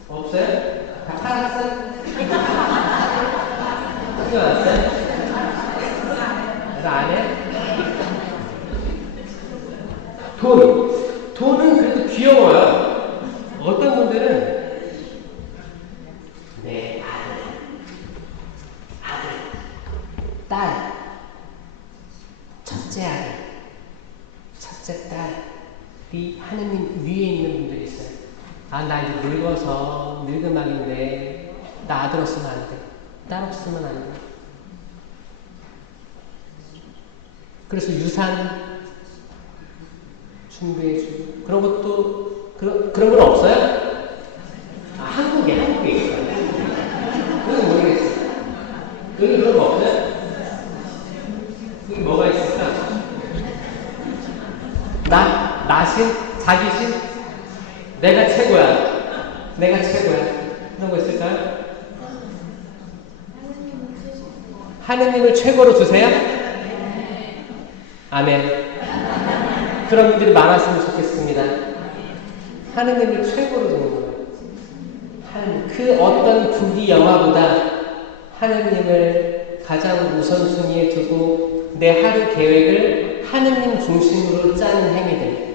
없어요? 다 팔았어요? 신경 안 써요? 나 안 해? 돈은 그래도 귀여워요. 어떤 분들은 내 아들, 딸, 첫째 아들, 첫째 딸이 하느님 위에 있는 분들이 있어요. 나 이제 늙어서 늙은막인데 나 아들 없으면 안 돼. 딸 없으면 안 돼. 그래서 유산 준비해주고 그런 것도 그런 건 없어요? 한국에 있어요. 그건 모르겠어요. 여기 그런 거 없어요? 여기 뭐가 있을까? 나신? 자기신? 내가 최고야. 그런 거 있을까요? 하느님을 최고로 두세요? 아멘. 그런 분들이 많았으면 좋겠습니다. 하느님을 최고로 두는 거예요. 그 어떤 부귀 영화보다 하느님을 가장 우선순위에 두고 내 하루 계획을 하느님 중심으로 짜는 행위들.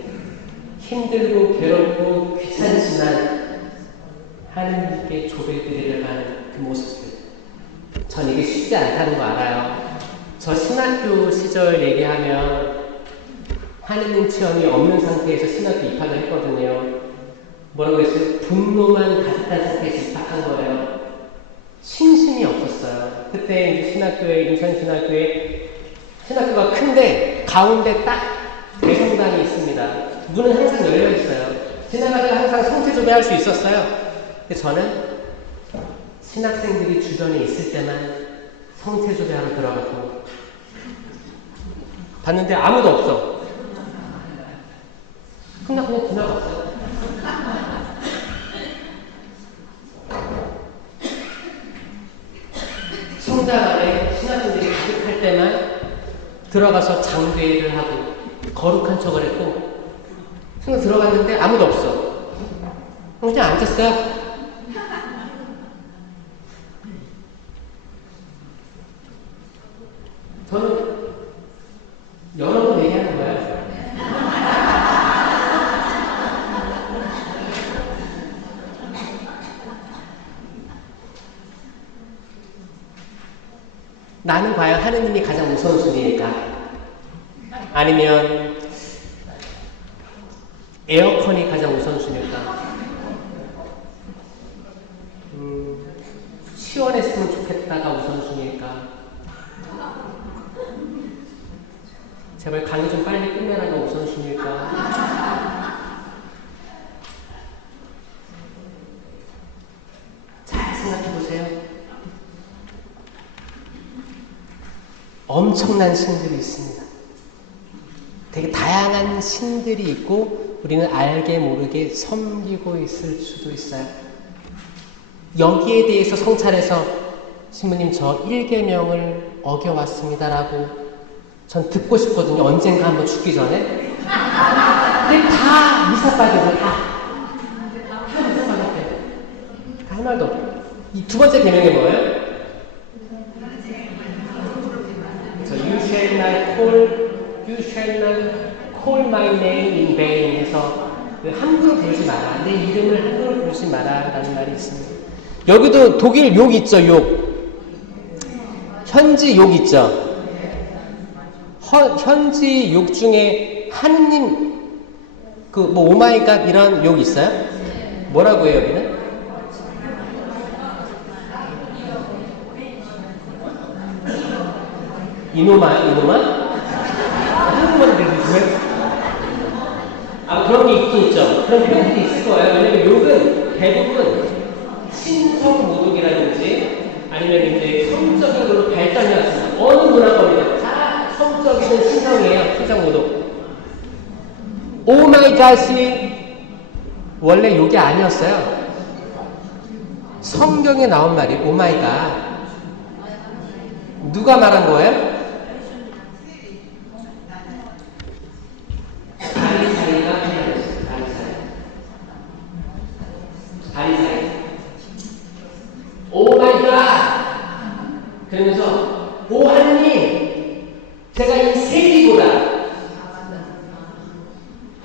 힘들고 괴롭고 귀찮지만 하느님께 조배드리려 하는 그 모습들. 전 이게 쉽지 않다는 거 알아요. 저 신학교 시절 얘기하면 하느님 체험이 없는 상태에서 신학교 입학을 했거든요. 뭐라고 했어요? 분노만 가득한 상태에서 입학한 거예요. 신심이 없었어요. 그때 이제 신학교에, 인천신학교에, 신학교가 큰데 가운데 딱 대성당이 있습니다. 문은 항상 열려 있어요. 지나가다가 항상 성체조배 할 수 있었어요. 근데 저는 신학생들이 주변에 있을 때만 성체조배하러 들어가고 봤는데 아무도 없어. 그냥 지나갔어요. 성당 안에 신학생들이 가득할 때만 들어가서 장례를 하고 거룩한 척을 했고 그냥 들어갔는데 아무도 없어. 그냥 앉았어요. 저는 하느님이 가장 우선순위일까? 아니면 에어컨이 가장 우선순위일까? 시원했으면 좋겠다가 우선순위일까? 제발 강의 좀 빨리 끝내라가 우선순위일까? 잘 생각해보세요. 엄청난 신들이 있습니다. 되게 다양한 신들이 있고 우리는 알게 모르게 섬기고 있을 수도 있어요. 여기에 대해서 성찰해서 신부님 저 1계명을 어겨왔습니다라고 전 듣고 싶거든요. 언젠가 한번 죽기 전에. 근데 다 미사 빠져서 다 미사 빠졌대요. 다 할 말도 없고. 이 두 번째 계명이 뭐예요? You shall not call my name in vain 해서 함부로 부르지 마라. 내 이름을 함부로 부르지 마라 라는 말이 있습니다. 여기도 독일 욕 있죠. 욕. 현지 욕 있죠. 현지 욕 중에 하느님 그 뭐 오마이갓 이런 욕 있어요? 뭐라고 해요 여기는? 이놈아? 한국말로 들리세요? 아 그런 게 있긴 있죠. 그런 표현들이 있을 거예요. 왜냐면 욕은 대부분 신성 모독이라든지 아니면 이제 성적인 걸로 발달이 왔습니다. 어느 문화권이든 다 성적이든 신성이에요. 신성 모독. 오 마이 갓이 원래 욕이 아니었어요. 성경에 나온 말이 오 마이 갓. 누가 말한 거예요? 바리사이. 오 마이 갓! 그러면서 오 하느님 제가 이 세리보다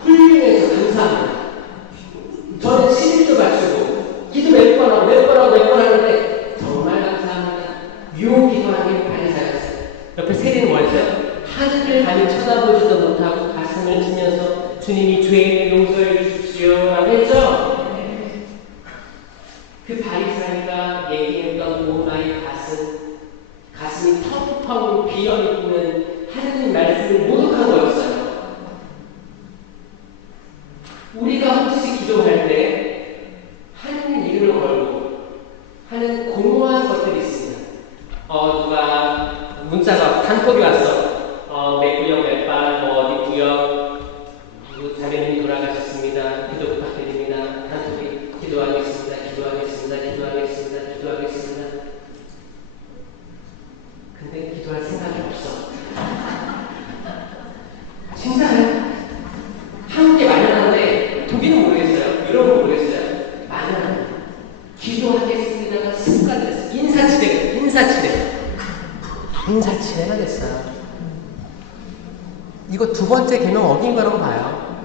훌륭해서 감사합니다. 저는 11조 바치고 기도 몇 번 하는데 정말 감사합니다. 유혹기도하는 바리사이였어요. 옆에 세리는 뭐였어요? 하늘을 감히 쳐다보지도 못하고 가슴을 치면서 주님이 죄인을 용서해 주십시오 라고 했죠? 그 바리사이가 얘기했던 오마이 가슴이 텅텅 비어있는 하느님 말씀을 모독한 거였어요. 우리가 혹시 기도할 때 하느님 이름을 걸고 하는 공허한 것들이 있습니다. 누가 문자가 단톡이 왔어. 몇 구역 몇 반 뭐 어디 구역 자매님이 돌아가셨습니다. 기도 부탁드립니다. 단톡이 기도하겠습니다. 근데 기도할 생각이 없어. 진짜요? 한국에 마련하는데 독일은 모르겠어요. 유럽은 모르겠어요. 마련하는 기도하겠습니다가 습관됐어요. 인사치레가 됐어요. 이거 두 번째 계명 어긴 거라고 봐요.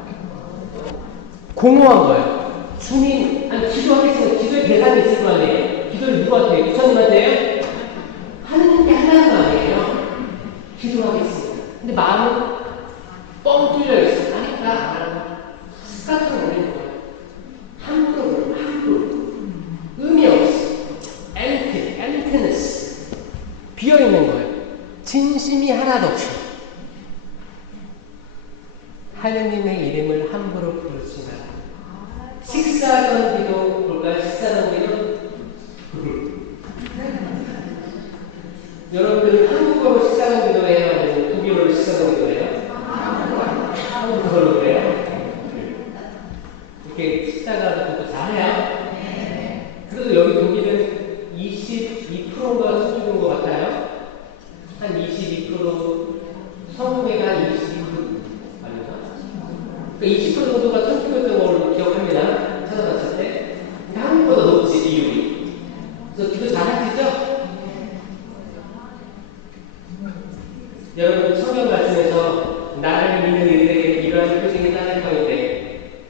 공허한 거예요. 주님, 기도하겠습니다. 기도의 대상이 있을 거 아니에요. 기도를 누구한테? 부처님한테요? 하느님께 하라는 거 아니에요? 기도하겠습니다. 근데 마음은 뻥 뚫려 있어. 하니까 습관처럼 올리는 거예요. 함부로. 의미 없이. emptiness. 비어있는 거예요. 진심이 하나도 없이. 하느님의 이름을 함부로 부르지 마라. 식사하던 기도 볼까요? 식사하던 기도? 여러분들 한국어로 식사하던 기도해요? 아니면 독일어로 식사하던 기도해요? 한국어로 해요? 이렇게 식사가 또 잘해요? 그래도 여기 독일은 22%가 수준인 것 같아요? 한 22%, 성공회가 한 22% 아닌가? 그러니까 20% 정도가 천주교였던 걸로 기억합니다. 찾아봤을 때. 근데 한국보다 높지, 비율이. 그래서 기도 잘하시죠? 여러분, 성경 말씀에서 나를 믿는 이들에게 이러한 표징이 따를 터인데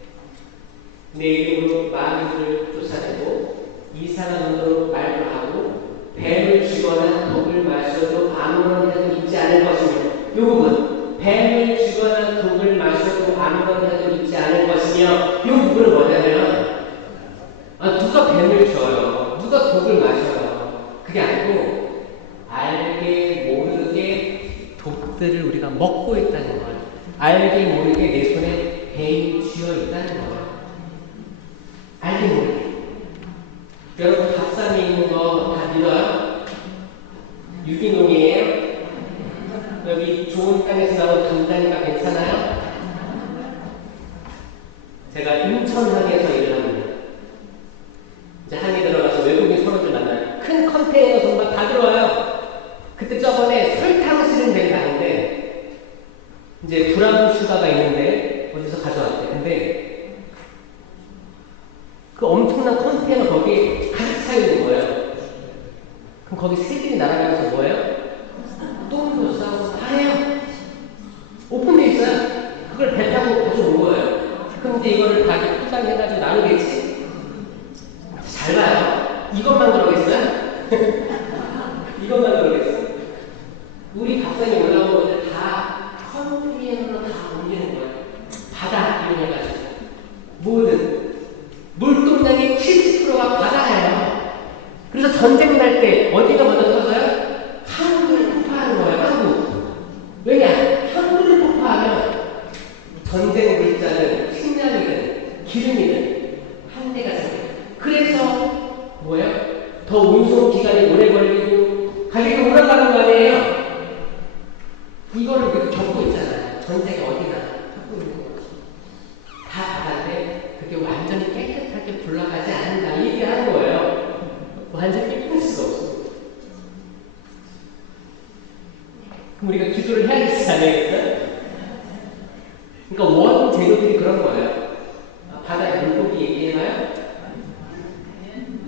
내 이름으로 마귀를 쫓아내고 이상한 언어로 말도 하고 뱀을 쥐거나 독을 마셔도 아무런 해도 요 부분. 뱀을 쥐거나 독을 마셔도 아무런 해도 있지 않을 것이며, 요 부분은 뭐냐면, 누가 뱀을 쥐어요? 누가 독을 마셔요? 그게 아니고, 알게 모르게 독들을 우리가 먹고 있다는 거예요. 알게 모르게 내 손에 뱀이 쥐어 있다는 거예요. 알게 모르게. 여러분 밥상에 있는 거 다 믿어요? 유기농이에요? 여기 좋은 땅에서 나온 감자니까 괜찮아요? 제가 인천항에서 일을 합니다. 이제 항에 들어가서 외국인 선원들 만나요. 큰 컨테이너 정말 다 들어와요. 그때 저번에 설탕 실은 데를 가는데 이제 브라운 슈가가 있는데 어디서 가져왔대. 근데 그 엄청난 컨테이너 거기 가득 차 있는 거예요. 그럼 거기 새들이 날아가면서 뭐예요? 똥도 싸고 다 해요. 오픈되어 있어요. 그걸 배 타고 가져온 거예요. 그럼 이제 이거를 다 포장해가지고 나누겠지? 잘 봐요. 이것만 그러겠어요? 이것만 그러겠어요? 우리 밥상에 올라온 것들 다 컨테이너로 다 옮기는 거예요. 바다 이용해가지고. 뭐든. 물동량의 70%가 바다예요. 그래서 전쟁 날 때 어디가 먼저 터져요? 한국을 폭파하는 거예요. 한국. 왜냐? 한국을 폭파하면 전쟁 물자는 식량이든 기름이든 한대가 생겨요. 그래서 뭐예요? 더 운송 기간이 오래 걸리고 가격이 올라가는 거 아니에요? 이거를 우리가 겪고 있잖아요. 전쟁이 어디나 겪고 있는 거지. 다 바다인데 그게 완전히 깨끗하게 굴러가지 않는다. 이 얘기를 하는 거예요. 완전히 깨끗할 수가 없어요. 그럼 우리가 기도를 해야겠지, 안 해야겠어요? 그러니까 원 재료들이 그런 거예요. 바다 물고기 얘기해봐요?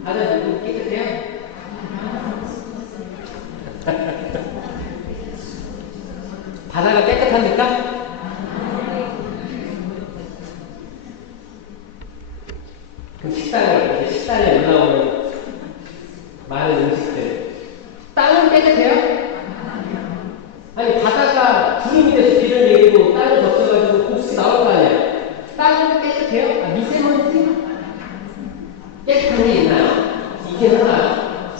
바다 물고기 깨끗해요? 바다가 깨끗합니까? 그럼 식당에 올라오는 많은 음식들. 땅은 깨끗해요? 아니, 바다가 구름이 돼서 비를 내리고 땅을 덮쳐가지고 곡식이 나올 거 아니에요? 땅은 깨끗해요? 미세먼지? 깨끗한 게 있나요? 있긴 하나요?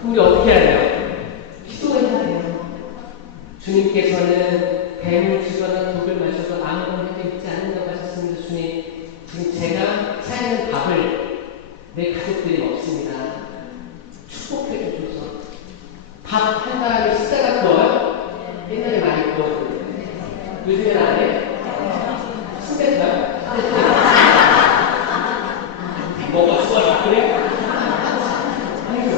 그럼 우리 어떻게 해야 돼요? 기도해야 돼요. 주님께서는 뱀을 쥐거나 독을 마셔도 아무런 해도 있지 않는다고 하셨습니다. 주님, 지금 제가 차리는 밥을 내 가족들이 먹습니다. 축복해 주셔서. 밥 한 사람이 식사가 구워요? 옛날에 많이 구웠는데 요즘엔 안 해? 신대가요? 뭐가 좋아? 그래? 아니요.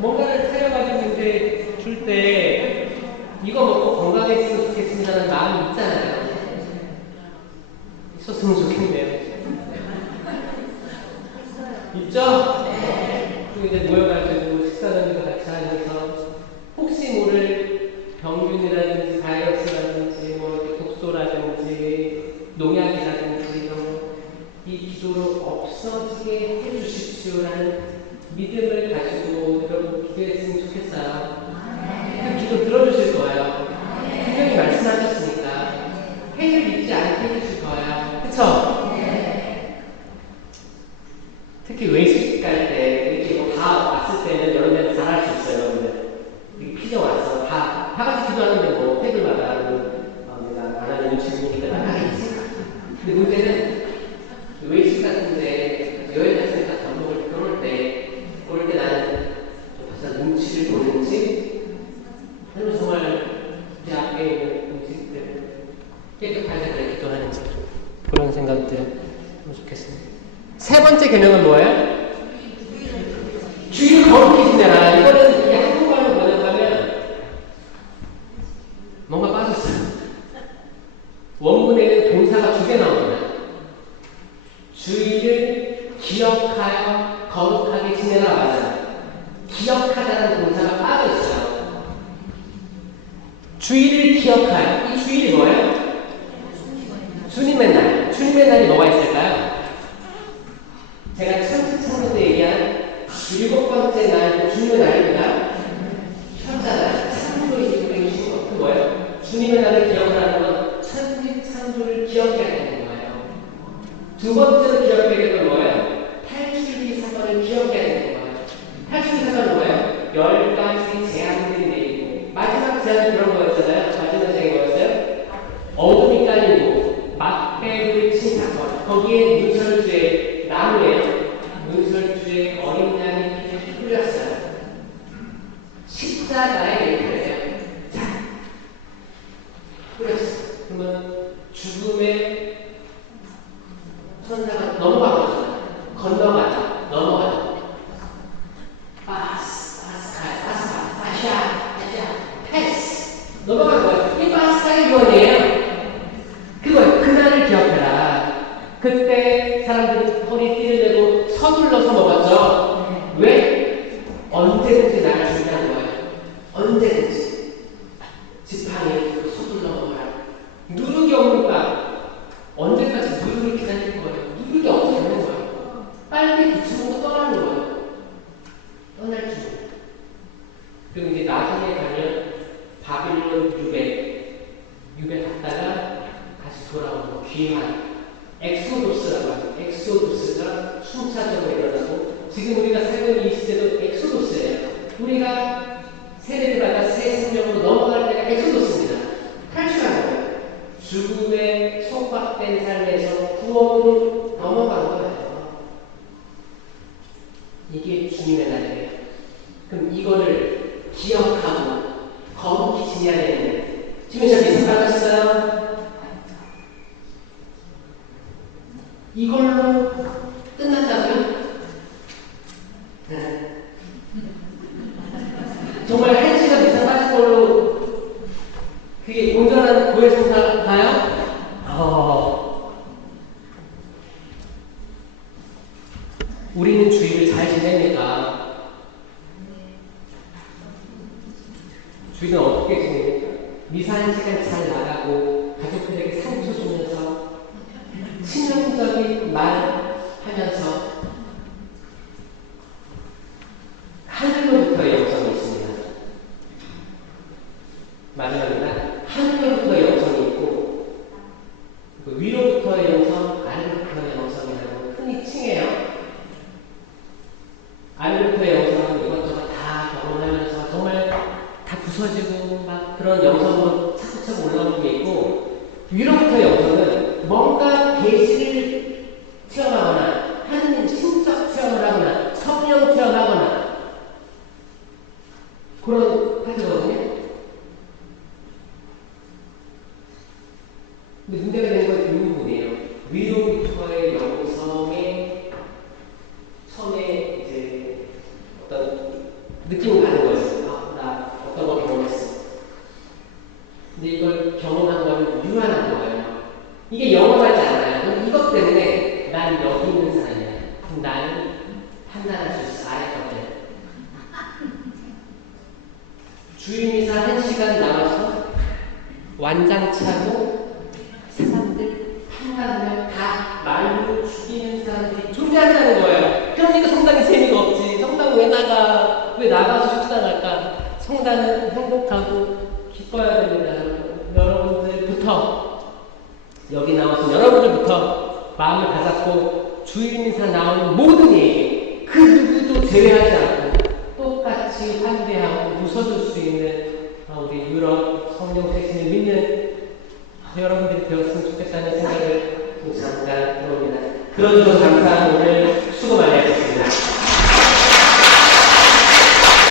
뭔가를 차려가지고 이제 줄 때 이거 먹고 건강했으면 좋겠습니다는 마음이 있잖아요. 있었으면 좋겠네요. 있죠? 또 이제 모여가지고 식사를 같이 하면서 혹시 모를 병균이라든지 바이러스라든지 뭐 독소라든지 농약이라든지 이 기도로 없어지게 해주십시오라는 믿음을 가지고 여러분 기도했으면 좋겠어요. 그 기도 들어주실 거예요. 분명히 말씀하셨으니까 해를 잊지 않게 해주실 거예요. 그쵸? 특히 외식 갈 때 이렇게 뭐 다 왔을 때는 여러분들 잘 할 수 있어요. 여러분들 이렇게 피정 와서 다 같이 기도하는데 뭐 테이블마다 내가 안 하는 음식이니까 난 하겠지. 근데 문제는 외식 같은데 여행 같은 데 밥 먹을 그럴 때 나는 벌써 눈치를 보는지 아니면 정말 내 앞에 있는 음식들 깨끗하게 잘 기도하는지 그런 생각들 하면 좋겠습니다. 세 번째 개념은 뭐예요? 주의를 거룩히 지내라. 이거는 이게 한국말로 번역하면 뭔가 빠졌어요. 원문에는 동사가 2개 나옵니다. 주의를 기억하여 거룩하게 지내라 맞아요. 기억하다는 동사가 빠져있어요. 주의를 기억하여. 이 주일이 뭐예요? 주님의 날. 주님의 날이 뭐가 있을까요? 제가 창세창조 때 얘기한 7번째 날, 주님의 날입니다. 현자날, 창조의 이름에 주신 것, 그 뭐예요? 주님의 나를 기억하는 건 천지 창조를 기억해야 되는 거예요. 두 번째로 기억해야 되는 건 뭐예요? 탈출기 사건을 기억해야 되는 거예요. 탈출기 사건은 뭐예요? 10가지 재앙들이 내리고 마지막 재앙이 그런 거였잖아요. 마지막 재앙이 뭐였어요? 어둠이 깔리고 막대를 친 사건. 거기에 문설주의 나무예요. 문설주의 어린 양의 피를 흘렸어요. 십자가의 얘기예요. 자, 그랬어. 그러면 죽음의 천사가 넘어간 거잖아. 건너가자, 넘어가자. 패스. 넘어간 거야. 이 파스타의 유언이에요. 그거예요. 그날을 기억해라. 그때 사람들은 허리띠를 내고 서둘러서 먹었죠. 왜? 언제든지 나를 준다는 거예요. 언제든지. 지팡이에 서둘러 먹어라. 누룩이 없는 빵. 언제까지 누룩을 기다릴 거예요? 누룩이 없어야 되는 거예요. 빨리 붙여놓고 떠나는 거예요. 떠날 줄. 그리고 이제 나중에 가면 바빌론 유배 갔다가 다시 돌아오는 거. 귀한 엑소도스라고 하죠. 엑소도스가 순차적으로 일어나고 지금 우리가 살고 있는 이 시대도 엑소도스예요. 우리가 세례를 받아 새 생명으로 넘어갈 때가 엑소도스입니다. 탈출하는 거예요. 죽음에 속박된 삶에서 구원으로 넘어간 거예요. 이게 주님의 날이에요. 그럼 이거를 기억하고 거룩히 지내야 되는데 지금 저 미사 받았어요. 이걸로 끝난다고요? 네. 정말 한 시간 이상 빠진 걸로 그게 온전한 고해 성사가요? 우리는 주일을 잘 지냅니까? 주일은 어떻게 지냅니까? 미사 한 시간 잘 나가고 가족들에게 상처 주면서 친정적인 말 하면서 하늘로부터의 영성이 있습니다. 마지막입니다. 하늘로부터의 영성이 있고 위로부터의 영성, 아래로부터의 영성이라고 흔히 칭해요. 아래로부터의 영성은 이것저것 다 경험하면서 정말 다 부서지고 막 그런 영성으로 차곡차곡 올라오는 게 있고 위로부터의 영성은 뭔가 계시를 체험하거나 하느님 신적 체험을 하거나 성령 체험하거나 그런 하거든요. 근데 문제가 되는 건 이 부분이에요. 위로부터의 영성에 처음에 이제 어떤 느낌을 받는 거였어요. 나 어떤 거 경험했어. 근데 이걸 경험한 건 유한한 거예요. 이게 영원하지 않아요. 이것 때문에 난 여기 있는 사람이야. 그럼 나는 판단할 수 있어. 아래 것들. 주일미사 1시간 나와서 완장차고 사람들 판단하면 다 말로 죽이는 사람들이 존재한다는 거예요. 그러니까 성당이 재미가 없지. 성당 왜 나가? 왜 나가서 식사할까? 성당은 행복하고 기뻐야 됩니다. 여러분들부터 여기 나오신 여러분들부터 마음을 가졌고 주일미사 나오는 모든 얘기 그 누구도 제외하지 않고 똑같이 환대하고 웃어줄 수 있는 우리 유럽 성령 대신을 믿는 여러분들이 되었으면 좋겠다는 생각을 잠깐 해봅니다. 들어주셔서 감사한 오늘